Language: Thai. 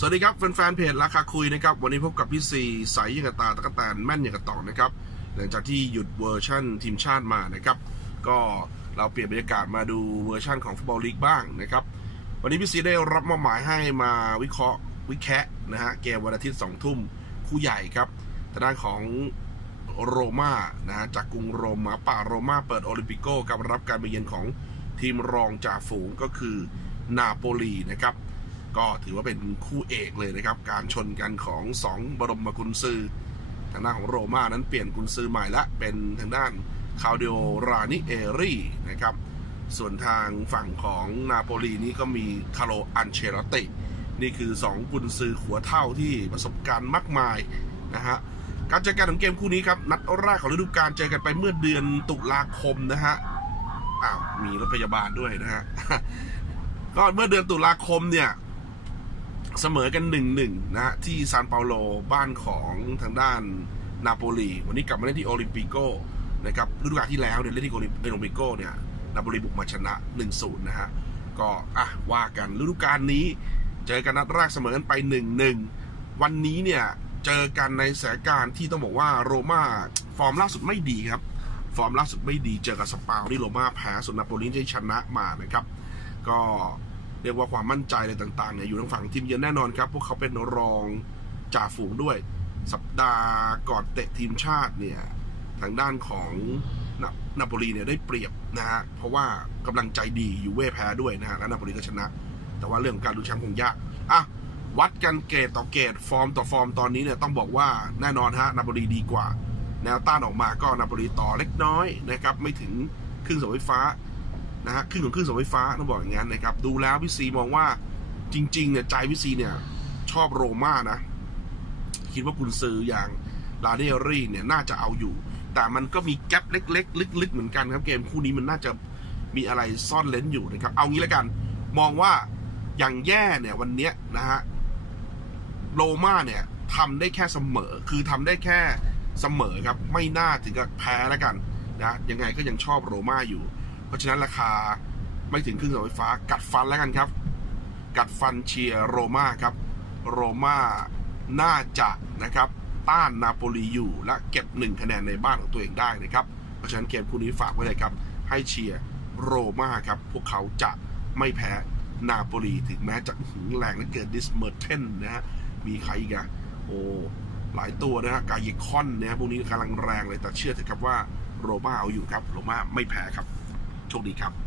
สวัสดีครับแฟนๆเพจราคาคุยนะครับ วันนี้พบกับพี่ซีใสยังกระตาตะกะแตนแม่นยังกระตองนะครับ หลังจากที่หยุดเวอร์ชั่นทีมชาติมานะครับ ก็เราเปลี่ยนบรรยากาศมาดูเวอร์ชั่นของฟุตบอลลีกบ้างนะครับ วันนี้พี่ซีได้รับมอบหมายให้มาวิเคราะห์วิแคะนะฮะเกมวันอาทิตย์สองทุ่มคู่ใหญ่ครับทางด้านของโรม่านะฮะจากกรุงโรมมาป่าโรม่าเปิดโอลิมปิโกกับรับการไปเยือนของทีมรองจ่าฝูงก็คือนาโปลีนะครับ ก็ถือว่าเป็นคู่เอกเลยนะครับ การชนกันของสองบรมกุญซือทางด้านของโรม่านั้นเปลี่ยนกุญซือใหม่ละเป็นทางด้านคาวเดโอรานิเอรี่นะครับ ส่วนทางฝั่งของนาโปลีนี่ก็มีคาโลอันเชลติ นี่คือ 2 กุญซือหัวเท่าที่ประสบการณ์มากมายนะฮะการเจอกันของเกมคู่นี้ครับ นัดแรกของฤดูกาลเจอกันไปเมื่อเดือนตุลาคมนะฮะอ้าวมีรถพยาบาลด้วยนะฮะก็เมื่อเดือนตุลาคมเนี่ย เสมอกันหนึ่งหนึ่งนะ ที่ซานเปาโลบ้านของทางด้านนาโปลี วันนี้กลับมาเล่นที่โอลิมปิโกนะครับฤดูกาลที่แล้วเนี่ยเล่นที่โอลิมโอลิมปิโกเนี่ยนาโปลีบุกมาชนะ 1-0 นะฮะ ก็อะว่ากันฤดูกาลนี้ เจอกันนัดแรกเสมอกันไป 1-1 วันนี้เนี่ยเจอกันในสถานการณ์ที่ต้องบอกว่าโรม่าฟอร์มล่าสุดไม่ดีครับ ฟอร์มล่าสุดไม่ดีเจอกับสปาที่โรม่าแพ้ส่วนนาโปลีได้ชนะมานะครับ ก็ เรียกว่าความมั่นใจอะไรต่างๆเนี่ยอยู่ทางฝั่งทีมเยือนแน่นอนครับ พวกเขาเป็นรองจ่าฝูงด้วย สัปดาห์ก่อนเตะทีมชาติเนี่ยทางด้านของนานาโปลีเนี่ยได้เปรียบนะฮะเพราะว่ากำลังใจดีอยู่เว่แพ้ด้วยนะฮะแล้วนาโปลีก็ชนะ แต่ว่าเรื่องของการดูแชมป์คงยากอะวัดกันเกตต่อเกตฟอร์มต่อฟอร์มตอนนี้เนี่ยต้องบอกว่าแน่นอนฮะนาโปลีดีกว่า แนวต้านออกมาก็นาโปลีต่อเล็กน้อยนะครับไม่ถึงครึ่งเสาไฟฟ้า นะฮะครึ่งของครึ่งเสาไฟฟ้าต้องบอกอย่างนั้นนะครับ ดูแล้วพี่ซีมองว่าจริงๆเนี่ยใจพี่ซีเนี่ย ชอบโรม่านะ คิดว่ากุนซืออย่างลาเดรี่เนี่ยน่าจะเอาอยู่ แต่มันก็มีแกลบเล็ก ๆ ลึก ๆ เหมือนกันครับเกมคู่นี้มันน่าจะมีอะไรซ่อนเลนอยู่นะครับ เอางี้แล้วกัน มองว่าอย่างแย่เนี่ยวันเนี้ยนะฮะโรม่าเนี่ยทำได้แค่เสมอ คือทำได้แค่เสมอครับ ไม่น่าถึงกับแพ้แล้วกันนะยังไงก็ยังชอบโรม่าอยู่ เพราะฉะนั้นราคาไม่ถึงครึ่งเสาไฟฟ้า กัดฟันแล้วกันครับ กัดฟันเชียร์โรม่าครับ โรม่าน่าจะนะครับต้านนาโปลีอยู่และเก็บหนึ่งคะแนนในบ้านของตัวเองได้นะครับ เพราะฉะนั้นเกมคู่นี้ฝากไว้เลยครับ ให้เชียร์โรม่าครับ พวกเขาจะไม่แพ้นาโปลีถึงแม้จะหึงแรงและเกินดิสเมอร์เทนนะฮะ มีใครอีกอะโอ้หลายตัวนะฮะกายคอนนะฮะพวกนี้กำลังแรงเลยแต่เชื่อเถอะครับว่าโรม่าเอาอยู่ครับ โรม่าไม่แพ้ครับ โชคดีครับ